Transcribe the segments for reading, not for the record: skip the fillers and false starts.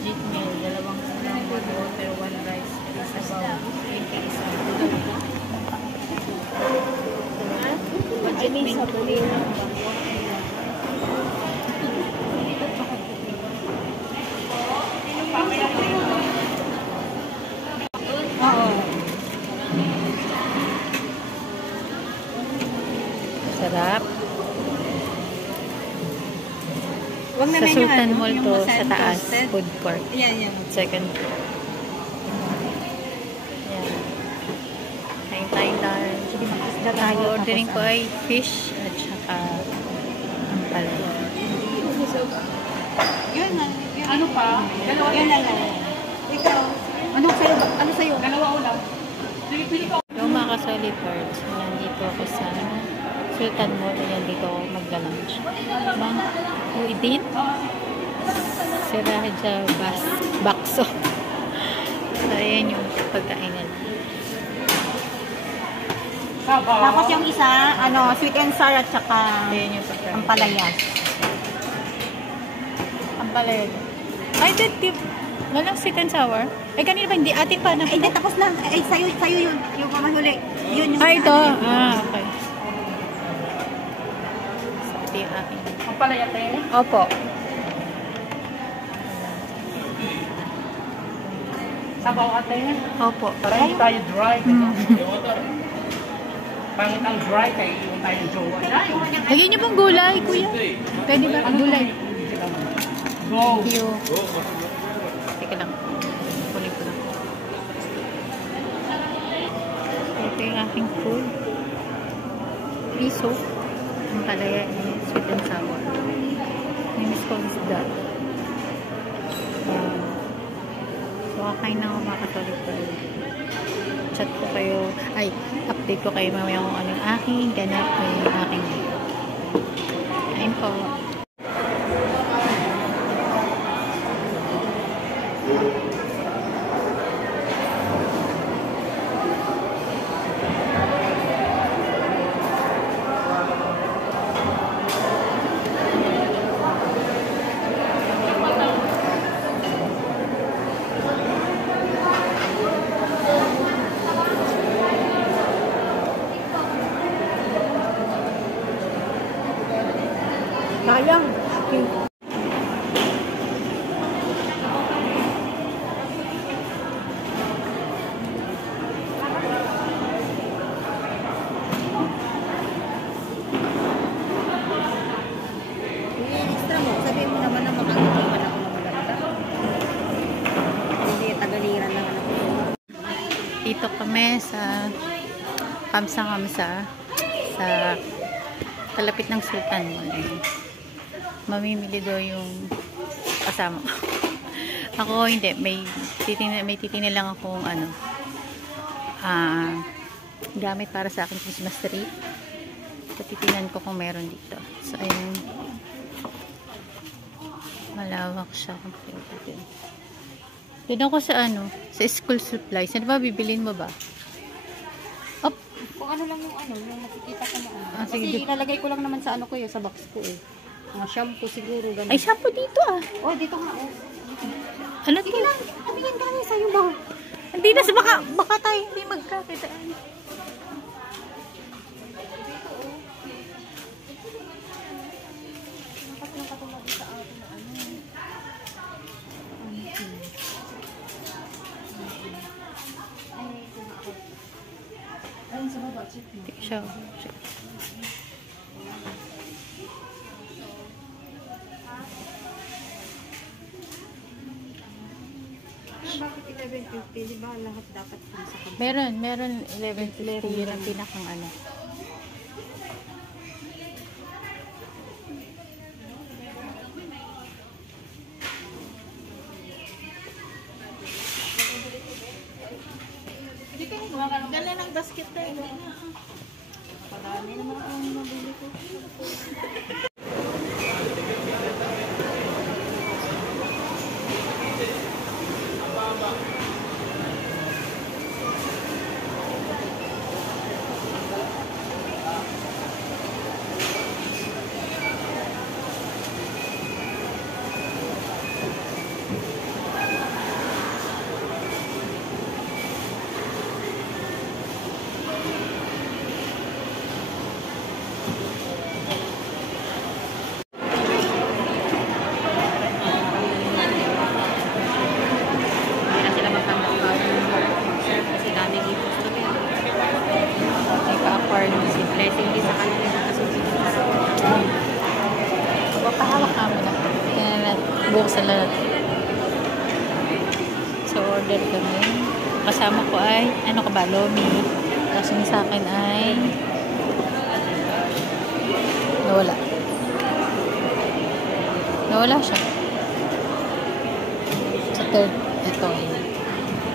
Legit meal. Dalawang ulam, 1 water, 1 rice, 3 sabaw, 20 isa. Budget meal. Sarap. Sa Sultan Mall to, sa taas, food court. Yan. Second floor. Yan. Kain tayo dahil. Ordering ko ay fish at saka ang palaya. Yun na. Ano pa? Yun na lang. Ikaw. Ano sa'yo? Dalawa ulam. Yung mga kasoli parts, nandito ako sa Sultan Mall. Ayan, dito ako magla-lunch. Bang Uidin? Si Raja Bakso. So, ayan yung pagkainan. Tapos yung isa, sweet and sour at saka Ayan yung pagkainan. ampalayas. Ampalayas. Ay, tip. Walang sweet and sour? Ay, kanina ba? Hindi. Atin pa. Ay, hindi. Tapos na. Ay, sa'yo yun. Yung mamahuli. Yun yung... Ito. Okay. So, ito yung akin. Ampalayas tayo? Opo. Sabaw at tayo? Opo. Para hindi tayo dry. Pangit ang dry kayo yung tayo jowa. Lagyan niyo pong gulay, kuya. Pwede ba? Gulay. Go! Thank you. Teka lang. Kunin ko lang. Ito yung aking food. Piso. Ang palaya yung sweet and sour. Miss ko is that. So, kakain na ako mga kasoli ko. Chat ko kayo. Ay, update ko kayo mamaya kung ano yung aking ganap o yung aking kain po. Sayang. I-extra mo. Sabihin mo naman na makakita pa ako na maganda. Hindi, tagaliran lang ako. Dito kami sa Kamsa-Kamsa sa kalapit ng Sultan Mall. Mamimili daw yung kasama ko. Ako hindi, may titingnan lang akong gamit para sa aking Christmas tree. So, titingnan ko kung meron dito. So, ayun. Malawak siya. Doon ako sa sa school supplies. Ano ba, bibilin mo ba? Op! Kung ano lang yung yung nakikita ko na sige. Kasi ilalagay ko lang naman sa ko sa box ko eh. Mga shampoo siguro, ganun. Ay, shampoo dito Oh, dito nga Ano to? Sige lang, tabingin ka namin sa'yo ba? Hindi na, baka tayo hindi magkakitaan. Ayun sa baba, check mo. Siya. Bakit 11.50? Di ba lahat dapat sa kanila? Meron 11.50 yun ang pinakang Dala ng basket tayo. Padami naman ang nabili ko. bubuksan lahat. So, order kami. Kasama ko ay, ano ka ba, Lomi. Tapos yung sa akin ay nawala. Nawala siya. Sa third, ito.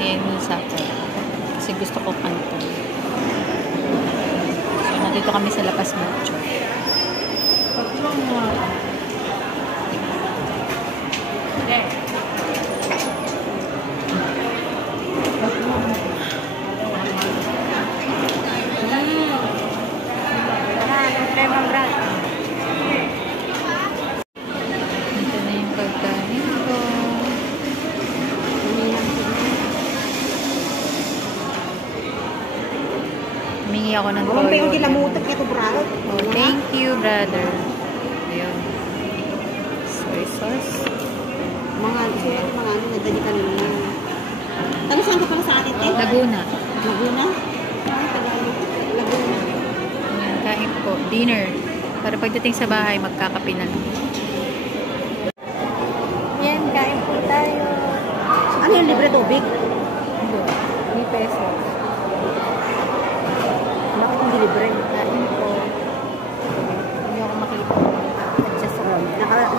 Ayan yung sa akin. Kasi gusto ko kanto. So, nandito kami sa Lapas Mucho. Ito na yung pagkain ko. Humingi ako ng toyo. Oh, thank you, brother. Ayun. Soy sauce. Mga nadali kanina. Taga saan ka pala sa atin, Ted? Laguna. Laguna? Laguna. Ayan, kain po. Dinner. Para pagdating sa bahay, magkakape na lang. Yan, kain po tayo. Ano yung libre tubig? Hindi. 3 pesos. Bakit hindi libre? Kain po. Hindi ako makita. Adjust ako.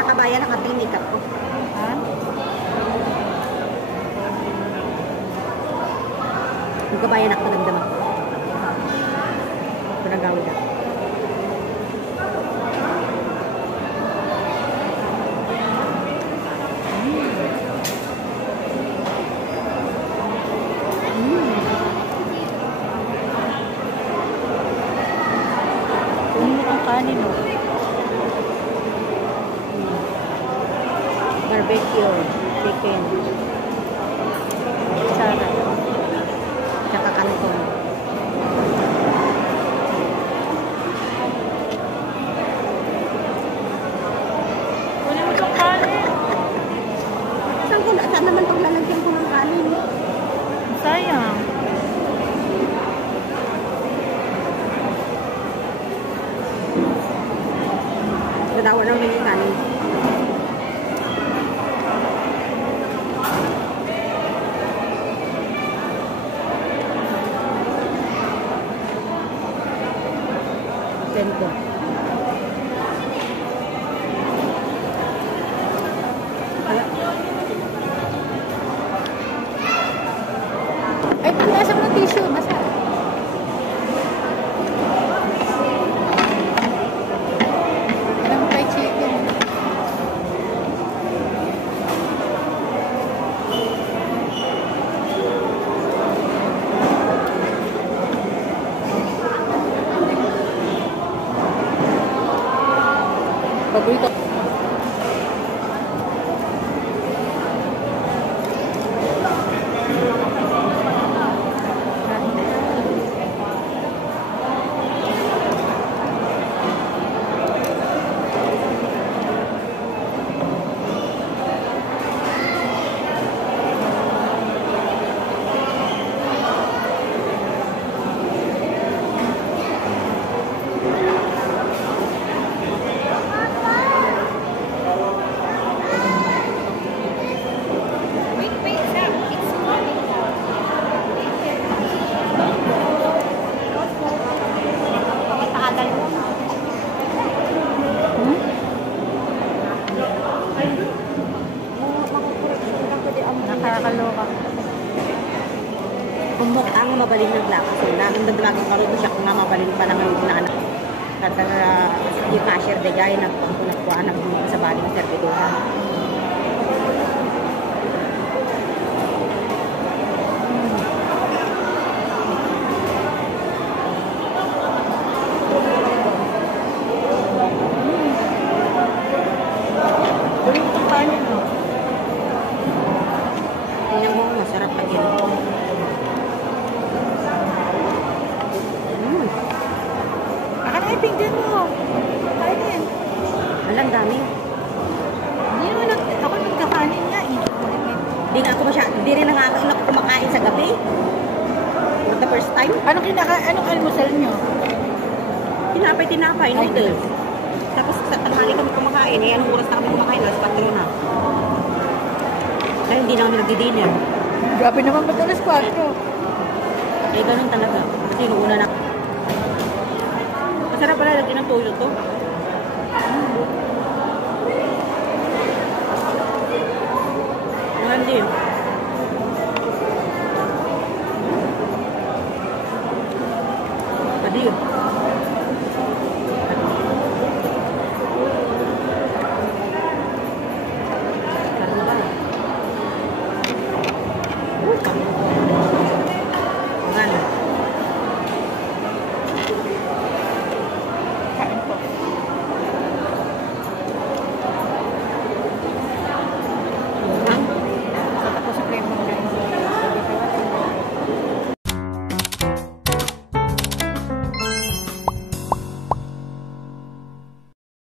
Nakabayan ang ating makeup ko. Ha? Nagkabayan ako ng dama. Pinagawin ako. Kanin, no? Barbecue, chicken, Sarap. tsaka kanton. Kunin mo itong kanin. Saan naman itong lalagyan ko ng kanin? Sayang. Nadawa naman yung kanin. Tento. Ay, pagkasa mo ng tissue. Basta. Alam fried chicken. Paborito. Nakakaloka. Kung ang mabalin ng lakas, ang naglagang karoon siya kung mabalin pa naman yung anak. Kada yung cashier de gaya nagpuan sa baling servidora. Tingnan mo, masarap pa din. Pinggan mo. Kainin. Alam, dami. Hindi naman ako nagkakanin nga eh. Di rin nakakain ako kumakain sa gabi. For the first time. Anong almusal nyo? Tinapay, noodles. Tapos sa tanghali kami kumakain. Anong oras na kami kumakain? Alas 4 na. Kaya hindi na kami nagdi-dinner. Grabe naman ba't alas 4? Eh, ganun talaga. Kasi yung una na. Masarap pala lagyan ng toyo to. Hindi. Adi.